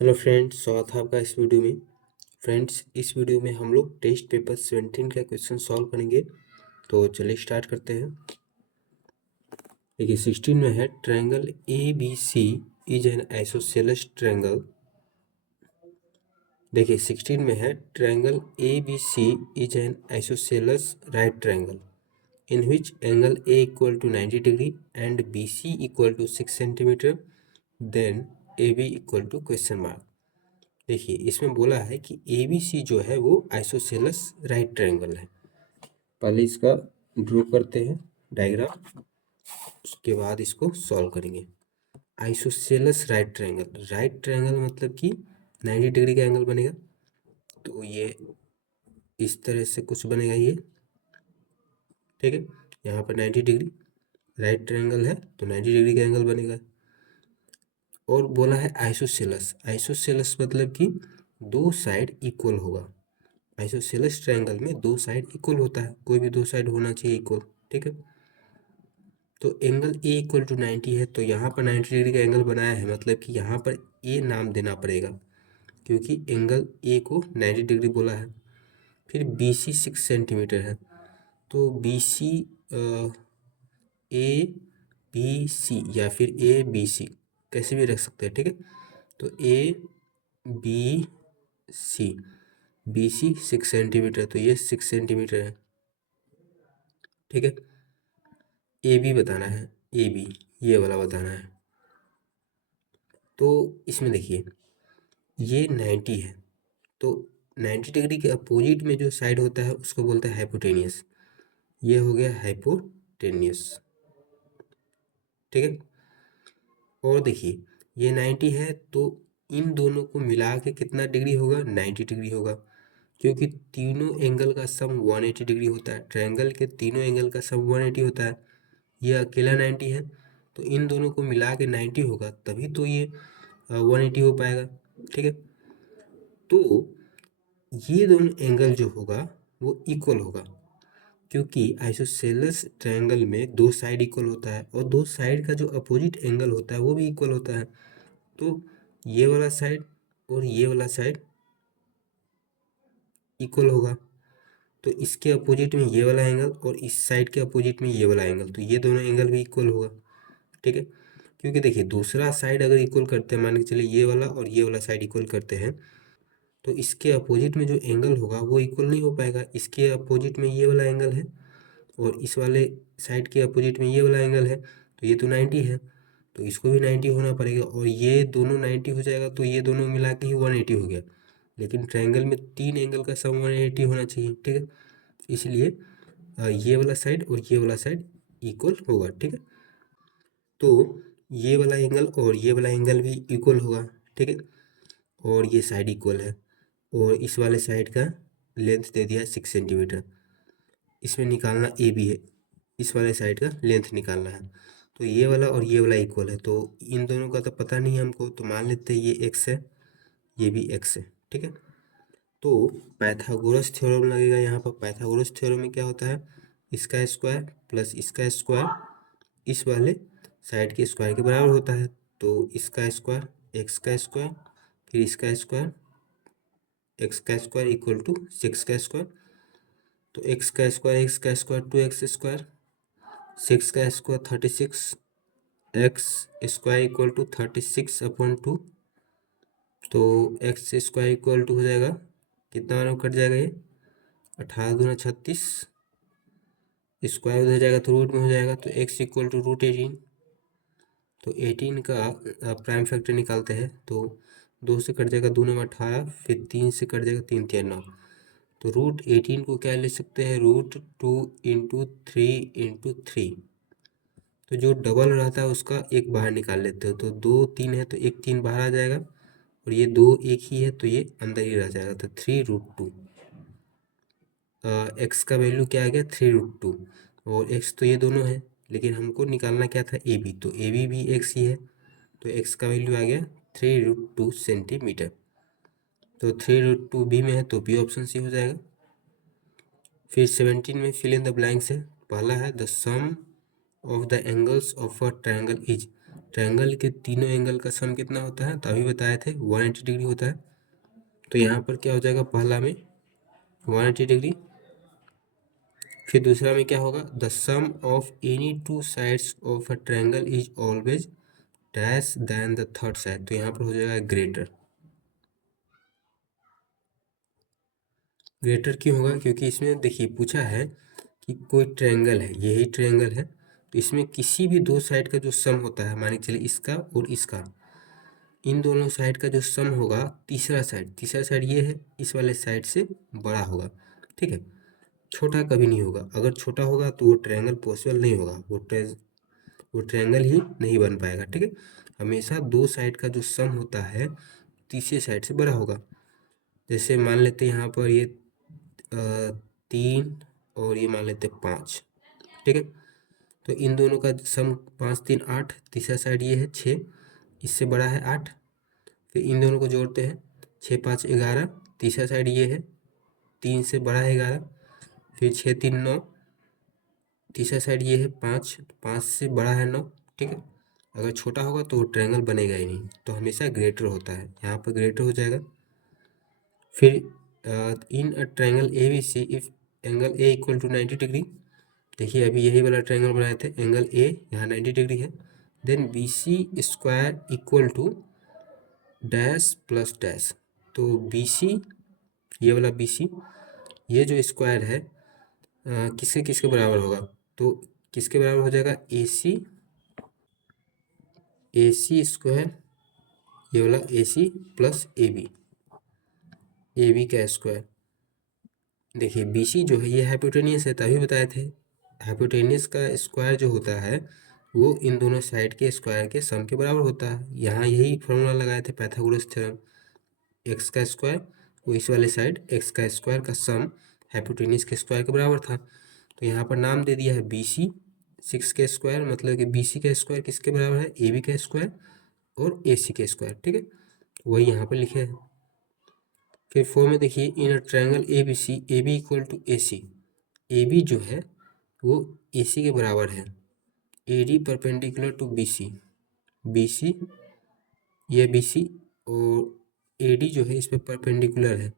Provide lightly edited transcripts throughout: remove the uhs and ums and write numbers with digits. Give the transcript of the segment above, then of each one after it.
Hello friends, स्वागत है आपका इस वीडियो में। फ्रेंड्स, इस वीडियो में हम लोग टेस्ट पेपर 17 का क्वेश्चन सॉल्व करेंगे। तो चलिए स्टार्ट करते हैं। देखिए 16 में है triangle A B C is an isosceles triangle. देखिए 16 में है triangle A B C is an isosceles right triangle in which angle A equal to 90 degree and BC equal to 6 centimeter, then AB equal to question mark। देखिए इसमें बोला है कि ए B सी जो है वो आइसोसेलस राइट ट्रायंगल है। पहले इसका ड्रॉ करते हैं डायग्राम, उसके बाद इसको सॉल्व करेंगे। आइसोसेलस राइट ट्रायंगल मतलब कि 90 डिग्री का एंगल बनेगा। तो ये इस तरह से कुछ बनेगा ये, ठीक है। यहाँ पर 90 डिग्री राइट ट्रायंगल है तो 90 डिग्री का एंगल बनेगा। और बोला है आइसोसेलस मतलब कि दो साइड इक्वल होगा। आइसोसेलेस ट्रायंगल में दो साइड इक्वल होता है, कोई भी दो साइड होना चाहिए इक्वल, ठीक है। तो एंगल ए इक्वल टू 90 है, तो यहाँ पर 90 डिग्री का एंगल बनाया है, मतलब कि यहाँ पर ए नाम देना पड़ेगा क्योंकि एंगल ए को 90 डिग्री बोला है। फिर बी सी 6 सेंटीमीटर है, तो बी सी ए बी सी या फिर ए बी सी कैसे भी रख सकते हैं, ठीक है। तो A B C, B C 6 centimetre, तो ये 6 सेंटीमीटर है, ठीक है। ए बी बताना है, ए बी ये वाला बताना है। तो इसमें देखिए ये 90 है, तो 90 डिग्री के अपोजिट में जो साइड होता है उसको बोलते हैं हाइपोटेनियस। ये हो गया हाइपोटेनियस, ठीक है। और देखिए ये 90 है, तो इन दोनों को मिला के कितना डिग्री होगा, 90 डिग्री होगा, क्योंकि तीनों एंगल का सम 180 डिग्री होता है। ट्रायंगल के तीनों एंगल का सम 180 होता है, ये अकेला 90 है, तो इन दोनों को मिला के 90 होगा, तभी तो ये 180 हो पाएगा, ठीक है। तो ये दोनों एंगल जो होगा वो इक्वल होगा, क्योंकि आइसोसेलेस ट्रायंगल में दो साइड इक्वल होता है और दो साइड का जो अपोजिट एंगल होता है वो भी इक्वल होता है। तो ये वाला साइड और ये वाला साइड इक्वल होगा, तो इसके अपोजिट में ये वाला एंगल और इस साइड के अपोजिट में ये वाला एंगल, तो ये दोनों एंगल भी इक्वल होगा, ठीक है। क्योंकि देखिए दूसरा साइड अगर इक्वल करते हैं, मान के चलिए ये वाला और ये वाला साइड इक्वल करते हैं, तो इसके अपोजिट में जो एंगल होगा वो इक्वल नहीं हो पाएगा। इसके अपोजिट में ये वाला एंगल है और इस वाले साइड के अपोजिट में ये वाला एंगल है, तो ये तो 90 है, तो इसको भी 90 होना पड़ेगा, और ये दोनों 90 हो जाएगा, तो ये दोनों मिला के ही 180 हो गया। लेकिन ट्रायंगल में तीन एंगल का सम 180 होना चाहिए, ठीक है। इसलिए ये वाला साइड और ये वाला साइड इक्वल होगा, ठीक है। तो ये वाला एंगल और ये वाला एंगल भी इक्वल होगा, ठीक है। और ये साइड इक्वल है, और इस वाले साइड का लेंथ दे दिया 6 सेंटीमीटर। इसमें निकालना ए बी है, इस वाले साइड का लेंथ निकालना है। तो ये वाला और ये वाला इक्वल है, तो इन दोनों का तो पता नहीं है हमको, तो मान लेते हैं ये एक्स है, ये भी एक्स है, ठीक है। तो पाइथागोरस थ्योरम लगेगा यहाँ पर। पाइथागोरस थ्योरम में क्या होता है, इसका स्क्वायर प्लस इसका स्क्वायर इस वाले साइड के स्क्वायर के बराबर होता है। तो इसका स्क्वायर एक्स का स्क्वायर फिर इसका स्क्वायर एक्स का स्क्वायर इक्वल टू 6 का स्क्वायर। तो एक्स का स्क्वायर 2x स्क्वायर, 6 का square 36, x square equal to 36/2। तो एक्स स्क्वायर इक्वल टू हो जाएगा कितना, बार कट जाएगा ये 18 दूना 36, स्क्वायर उधर जाएगा तो रूट में हो जाएगा, तो एक्स इक्वल टू √18। तो 18 का प्राइम फैक्टर निकालते हैं, तो 2 से कट जाएगा 2 में 18, फिर 3 से कट जाएगा 3 3 9। तो √18 को क्या ले सकते हैं, √2 इंटू 3 तो जो डबल रहता है उसका एक बाहर निकाल लेते हो, तो 2 3 है तो एक 3 बाहर आ जाएगा, और ये 2 एक ही है तो ये अंदर ही रह जाएगा, तो 3√2। एक्स का वैल्यू क्या आ गया 3√2, और एक्स तो ये दोनों है, लेकिन हमको निकालना क्या था ए बी, तो ए बी भी एक्स ही है, तो एक्स का वैल्यू आ गया 3√2 सेंटीमीटर। तो 3√2 बी में है तो बी ऑप्शन सी हो जाएगा। फिर 17 में फिल इन द ब्लैंक्स है। पहला है the sum of the angles of a triangle is, triangle के तीनों एंगल का सम कितना होता है, तो अभी बताए थे 180 डिग्री होता है। तो यहाँ पर क्या हो जाएगा, पहला में 180 डिग्री, फिर दूसरा में क्या होगा, the sum of any two sides of a triangle is always dash than the third side. तो यहाँ पर हो जाएगा ग्रेटर। ग्रेटर क्यों होगा, क्योंकि इसमें देखिए पूछा है कि कोई ट्रायंगल है, यही ट्रायंगल है, तो इसमें किसी भी दो साइड का जो सम होता है, मान के चलिए इसका और इसका, इन दोनों साइड का जो सम होगा, तीसरा साइड ये है, इस वाले साइड से बड़ा होगा। ठीक है, छोटा कभी नहीं होगा। अगर छोटा होगा तो वो ट्रायंगल पॉसिबल नहीं होगा, वो ट्रायंगल ही नहीं बन पाएगा। ठीक है, हमेशा दो साइड का जो सम होता है तीसरे साइड से बड़ा होगा। जैसे मान लेते हैं यहाँ पर ये 3 और ये मान लेते हैं 5। ठीक है, तो इन दोनों का सम 5 3 8, तीसरा साइड ये है 6, इससे बड़ा है 8। फिर इन दोनों को जोड़ते हैं, 6 5 11, तीसरा साइड ये है 3 से बड़ा है 11। फिर 6 3 9, तीसरा साइड ये है 5, 5 से बड़ा है 9। ठीक है, अगर छोटा होगा तो वो ट्रायंगल बनेगा ही नहीं, तो हमेशा ग्रेटर होता है, यहाँ पर ग्रेटर हो जाएगा। फिर in a triangle A B C if angle A equal to 90 degree, देखिए अभी यही वाला ट्रायंगल बनाए थे, एंगल ए यहाँ 90 डिग्री है, then B C square equal to dash plus dash. तो बी सी, ये वाला बी सी, ये जो स्क्वायर है किसके किसके बराबर होगा, तो किसके बराबर हो जाएगा, ए सी स्क्वायर, ये वाला ए सी प्लस ए बी का स्क्वायर। देखिए बी सी जो है ये हाइपोटेनियस है, तभी बताए थे हाइपोटेनियस का स्क्वायर जो होता है वो इन दोनों साइड के स्क्वायर के सम के बराबर होता है। यहाँ यही फॉर्मूला लगाए थे पाइथागोरस थ्योरम, एक्स का स्क्वायर वो इस वाले साइड एक्स का स्क्वायर का सम हाइपोटेनियस के स्क्वायर के बराबर था। तो यहाँ पर नाम दे दिया है बी सी, 6 के स्क्वायर, मतलब कि बी सी का स्क्वायर किसके बराबर है, ए बी का स्क्वायर और ए सी के स्क्वायर। ठीक है, वही यहाँ पर लिखे हैं। फिर 4 में देखिए, in a triangle A B C A B equal to A C, A B जो है वो ए सी के बराबर है, A D perpendicular to B C, ये बी सी और ए डी जो है इस पर परपेंडिकुलर है,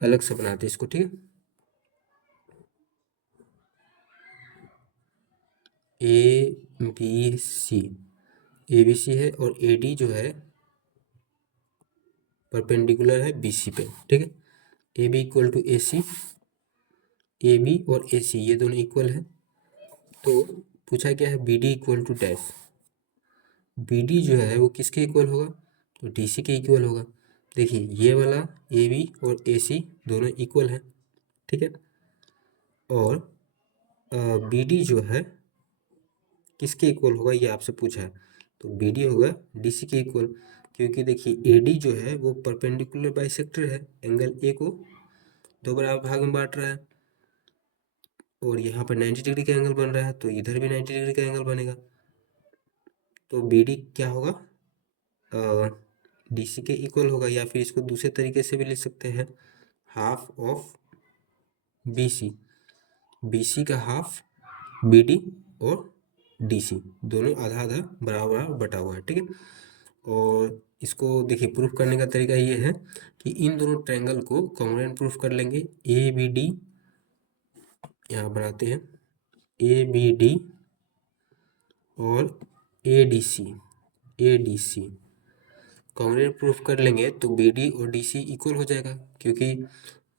अलग से बनाते हैं इसको। ठीक है, A B C, A B सी है और ए डी जो है परपेंडिकुलर है बी सी पे। ठीक है, A B equal to A C, A B और ए सी ये दोनों इक्वल है। तो पूछा क्या है, B D equal to dash, B D जो है वो किसके इक्वल होगा, तो डी सी के इक्वल होगा। देखिए ये वाला ए बी और ए सी दोनों इक्वल है। ठीक है, और बी डी जो है किसके इक्वल होगा ये आपसे पूछा है, तो बी डी होगा डी सी के इक्वल, क्योंकि देखिए ए डी जो है वो परपेंडिकुलर बाइसेक्टर है, एंगल ए को दो बराबर भाग में बांट रहा है, और यहाँ पर 90 डिग्री का एंगल बन रहा है, तो इधर भी 90 डिग्री का एंगल बनेगा। तो बी डी क्या होगा, डी सी के इक्वल होगा, या फिर इसको दूसरे तरीके से भी लिख सकते हैं, half of B C, B C का हाफ बी डी और डी सी दोनों आधा आधा बराबर बराबर बटा हुआ है। ठीक है, और इसको देखिए प्रूफ करने का तरीका ये है कि इन दोनों ट्रायंगल को कॉन्ग्रुएंट प्रूफ कर लेंगे। ए बी डी यहाँ बनाते हैं, ए बी डी और A D C congruent proof कर लेंगे तो बी डी और डी सी इक्वल हो जाएगा, क्योंकि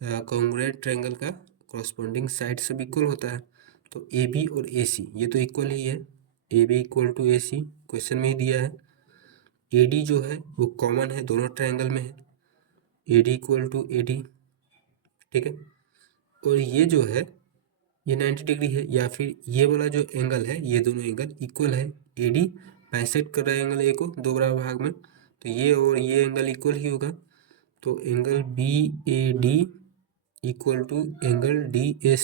कॉन्ग्रुएंट ट्रायंगल का कॉरस्पॉन्डिंग साइड सब इक्वल होता है। तो ए बी और ए सी ये तो इक्वल ही है, A B equal to A C question में ही दिया है। ए डी जो है वो कॉमन है, दोनों ट्रायंगल में है, A D equal to A D. ठीक है, और ये जो है ये 90 डिग्री है, या फिर ये वाला जो एंगल है ये दोनों एंगल इक्वल है, ए डी बाइसेक्ट कर रहा है एंगल ए को दो बराबर भाग में, तो ये और ये एंगल इक्वल ही होगा। तो angle B A D equal to angle D A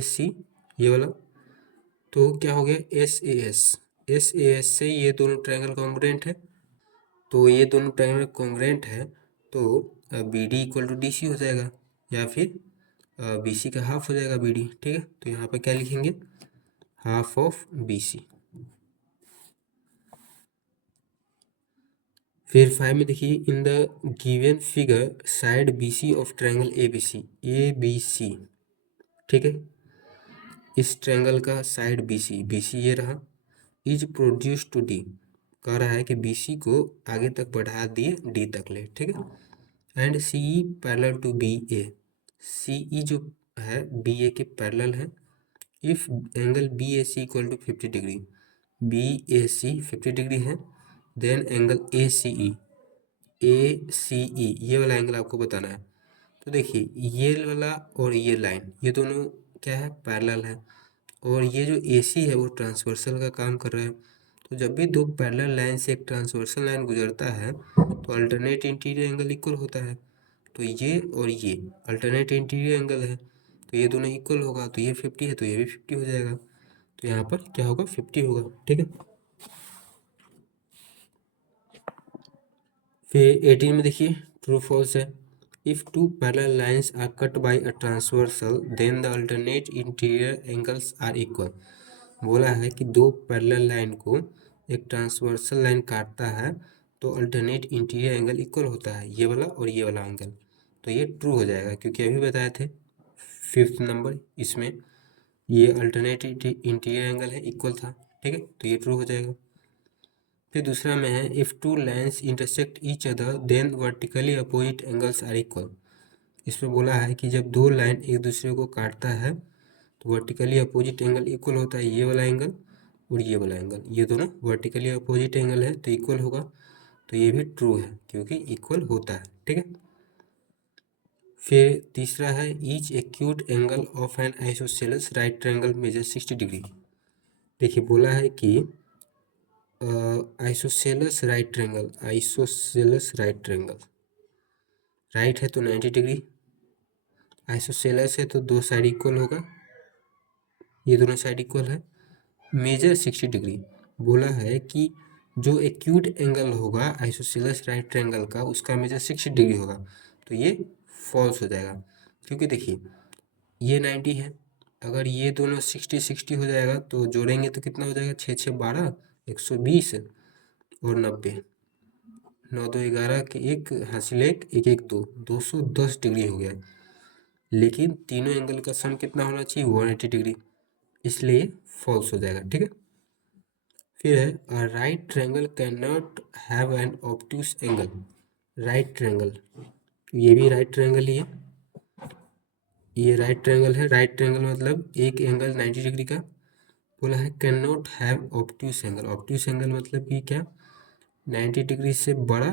C ये वाला, तो क्या हो गया, एस ए एस से ये दोनों ट्रायंगल कॉन्ग्रुएंट है, तो ये दोनों ट्रायंगल कॉन्ग्रुएंट है, तो B D equal to D C हो जाएगा, या फिर बी सी का हाफ हो जाएगा बी डी। ठीक है, तो यहाँ पर क्या लिखेंगे, हाफ ऑफ बी सी। फिर 5 में देखिए, in the given figure side B C of triangle A B C, ठीक है। इस ट्रायंगल का साइड बी सी ये रहा, इज प्रोड्यूस टू डी, कह रहा है कि बी सी को आगे तक बढ़ा दिए डी तक ले, ठीक है। And C E parallel to B A, C E जो है बी ए के पैरेलल है। If angle B A C equal to 50 degree, B A C 50 degree है, then angle A C E ये वाला एंगल आपको बताना है। तो देखिए, ये वाला और ये लाइन, ये दोनों क्या है, पैरेलल है, और ये जो ए सी है वो ट्रांसवर्सल का काम कर रहा है। तो जब भी दो पैरेलल लाइन से एक ट्रांसवर्सल लाइन गुजरता है तो अल्टरनेट इंटीरियर एंगल इक्वल होता है। तो ये और ये अल्टरनेट इंटीरियर एंगल है, तो ये दोनों इक्वल होगा, तो ये 50 है तो ये भी 50 हो जाएगा, तो यहाँ पर क्या होगा, 50 होगा, ठीक है। फिर 18 में देखिए, ट्रू फॉल्स है। If two parallel lines are cut by a transversal then the alternate interior angles are equal. बोला है कि दो पैरेलल लाइन को एक ट्रांसवर्सल लाइन काटता है तो अल्टरनेट इंटीरियर एंगल इक्वल होता है, ये वाला और ये वाला एंगल। तो ये ट्रू हो जाएगा, क्योंकि अभी बताए थे 5th नंबर इसमें ये अल्टरनेट इंटीरियर एंगल है, इक्वल था, ठीक है, तो ये ट्रू हो जाएगा। फिर दूसरा में है, if two lines intersect each other then vertically opposite angles are equal. इसमें बोला है कि जब दो लाइन एक दूसरे को काटता है तो वर्टिकली अपोजिट एंगल इक्वल होता है, ये वाला एंगल और ये वाला एंगल, ये दोनों वर्टिकली अपोजिट एंगल है तो इक्वल होगा। तो ये भी ट्रू है क्योंकि इक्वल होता है, ठीक है। फिर तीसरा है, each acute angle of an isosceles right triangle measure 60 degree. देखिए, बोला है कि आइसोसेलेस राइट ट्रायंगल, राइट है तो 90 डिग्री, आइसोसेलेस है तो दो साइड इक्वल होगा, ये दोनों साइड इक्वल है, मेजर 60 डिग्री। बोला है कि जो एक्यूट एंगल होगा आइसोसेलेस राइट ट्रायंगल का, उसका मेजर 60 डिग्री होगा, तो ये फॉल्स हो जाएगा। क्योंकि देखिए, ये 90 है, अगर ये दोनों 60 हो जाएगा तो जोड़ेंगे तो कितना हो जाएगा, 6 6 12 120 और 90, 9 2 11 के एक हासिल एक, एक एक दो, 210 डिग्री हो गया। लेकिन तीनों एंगल का सम कितना होना चाहिए, 180 डिग्री, इसलिए फॉल्स हो जाएगा, ठीक है। फिर है, a right triangle can not have an obtuse angle. Right triangle, ये भी राइट ट्रायंगल ही है, ये राइट ट्रायंगल है। राइट ट्रायंगल मतलब एक एंगल 90 डिग्री का। बोला है can not have obtuse angle. Obtuse angle मतलब कि क्या, 90 डिग्री से बड़ा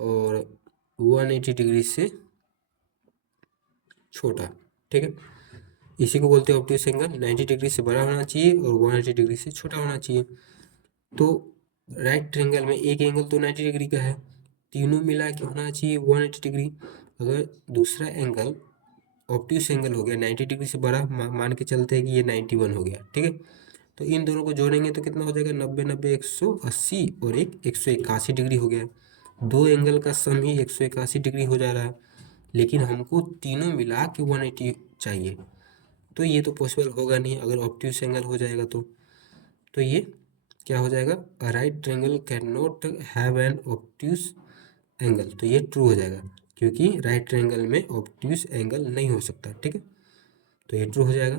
और 180 डिग्री से छोटा, ठीक है, इसी को बोलते हैं ऑब्ट्यूस एंगल। 90 डिग्री से बड़ा होना चाहिए और 180 डिग्री से छोटा होना चाहिए। तो राइट ट्रायंगल में एक एंगल तो 90 डिग्री का है, तीनों मिला के होना चाहिए 180 डिग्री। अगर दूसरा एंगल ऑब्ट्यूस एंगल हो गया 90 डिग्री से बड़ा, मान के चलते हैं कि ये 91 हो गया, ठीक है, तो इन दोनों को जोड़ेंगे तो कितना हो जाएगा, 90 90 180 और एक 181 डिग्री हो गया। दो एंगल का सम ही 181 डिग्री हो जा रहा है, लेकिन हमको तीनों मिला के 180 चाहिए, तो ये तो पॉसिबल होगा नहीं अगर ऑब्ट्यूस एंगल हो जाएगा तो ये क्या हो जाएगा, a right triangle can not have an obtuse angle, तो ये ट्रू हो जाएगा क्योंकि राइट ट्रायंगल में ऑब्ट्यूस एंगल नहीं हो सकता, ठीक है, तो ये ट्रू हो जाएगा।